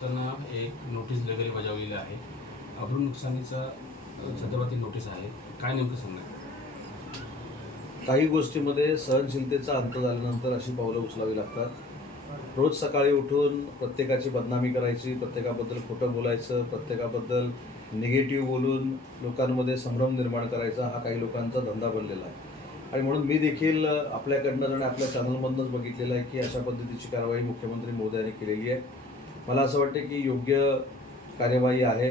त्यांना एक नोटीस वगैरे बजावलेली आहे. अब्रू नुकसानीचा संदर्भातील नोटीस आहे. काय नेमकं सांगणार? काही गोष्टीमध्ये सहनशीलतेचा अंत झाल्यानंतर अशी पावलं उचलावी लागतात. रोज सकाळी उठून प्रत्येकाची बदनामी करायची प्रत्येकाबद्दल खोटं बोलायचं प्रत्येकाबद्दल निगेटिव्ह बोलून लोकांमध्ये संभ्रम निर्माण करायचा हा काही लोकांचा धंदा बनलेला आहे. आणि म्हणून मी देखील आपल्याकडनं आणि आपल्या चॅनलमधनंच बघितलेलं आहे की अशा पद्धतीची कारवाई मुख्यमंत्री मोदयांनी केलेली आहे. मला असं वाटतं की योग्य कार्यवाही आहे.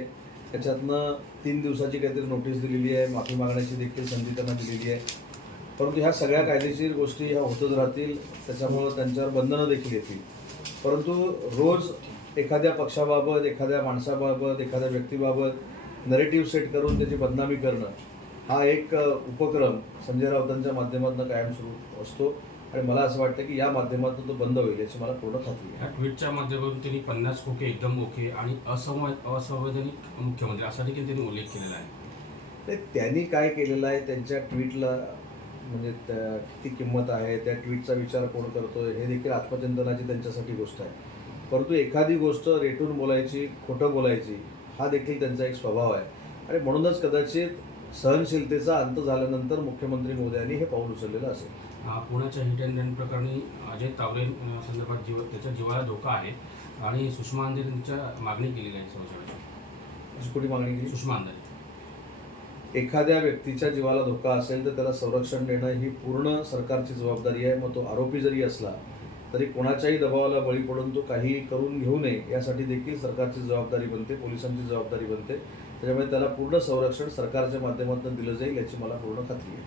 त्याच्यातनं तीन दिवसाची काहीतरी नोटीस दिलेली आहे. माफी मागण्याची देखील संधी त्यांना दिलेली आहे. परंतु ह्या सगळ्या कायदेशीर गोष्टी ह्या होतच राहतील. त्याच्यामुळं त्यांच्यावर बंधनं देखील येतील. परंतु रोज एखाद्या पक्षाबाबत एखाद्या माणसाबाबत एखाद्या व्यक्तीबाबत नरेटिव्ह सेट करून त्याची बदनामी करणं हा एक उपक्रम संजय राऊतांच्या माध्यमातून कायम सुरू असतो. आणि मला असं वाटतं की या माध्यमातून तो बंद होईल याची मला पूर्ण खात्री आहे. या ट्विटच्या माध्यमातून त्यांनी पन्नास खोके एकदम ओके आणि असंव असंवैधानिक मुख्यमंत्री असा देखील त्यांनी उल्लेख केलेला आहे. ते त्यांनी काय केलेलं आहे त्यांच्या ट्विटला म्हणजे त्या किती किंमत आहे त्या ट्विटचा विचार कोण करतोय हे देखील आत्मचिंतनाची त्यांच्यासाठी गोष्ट आहे. परंतु एखादी गोष्ट रेटून बोलायची खोटं बोलायची हा देखील त्यांचा एक स्वभाव आहे. आणि म्हणूनच कदाचित सहनशीलतेचा अंत झाल्यानंतर मुख्यमंत्री मोदयांनी हे पाऊल उचललेलं असेल. पुण्याच्या हिट अँड रन प्रकरणी अजय तावरे संदर्भात जीव त्याच्या जीवाला धोका आहे आणि सुषमा अंधारे यांच्या मागणी केलेली आहे अशी कुठे मागणी केली? सुषमा अंधारे. एखाद्या व्यक्तीच्या जीवाला धोका असेल तर त्याला संरक्षण देणं ही पूर्ण सरकारची जबाबदारी आहे. मग तो आरोपी जरी असला तरी कोणाच्याही दबावाला बळी पडून तो काही करून घेऊ नये यासाठी देखील सरकारची जबाबदारी बनते पोलिसांची जबाबदारी बनते. त्याच्यामुळे त्याला पूर्ण संरक्षण सरकारच्या माध्यमातून दिलं जाईल याची मला पूर्ण खात्री आहे.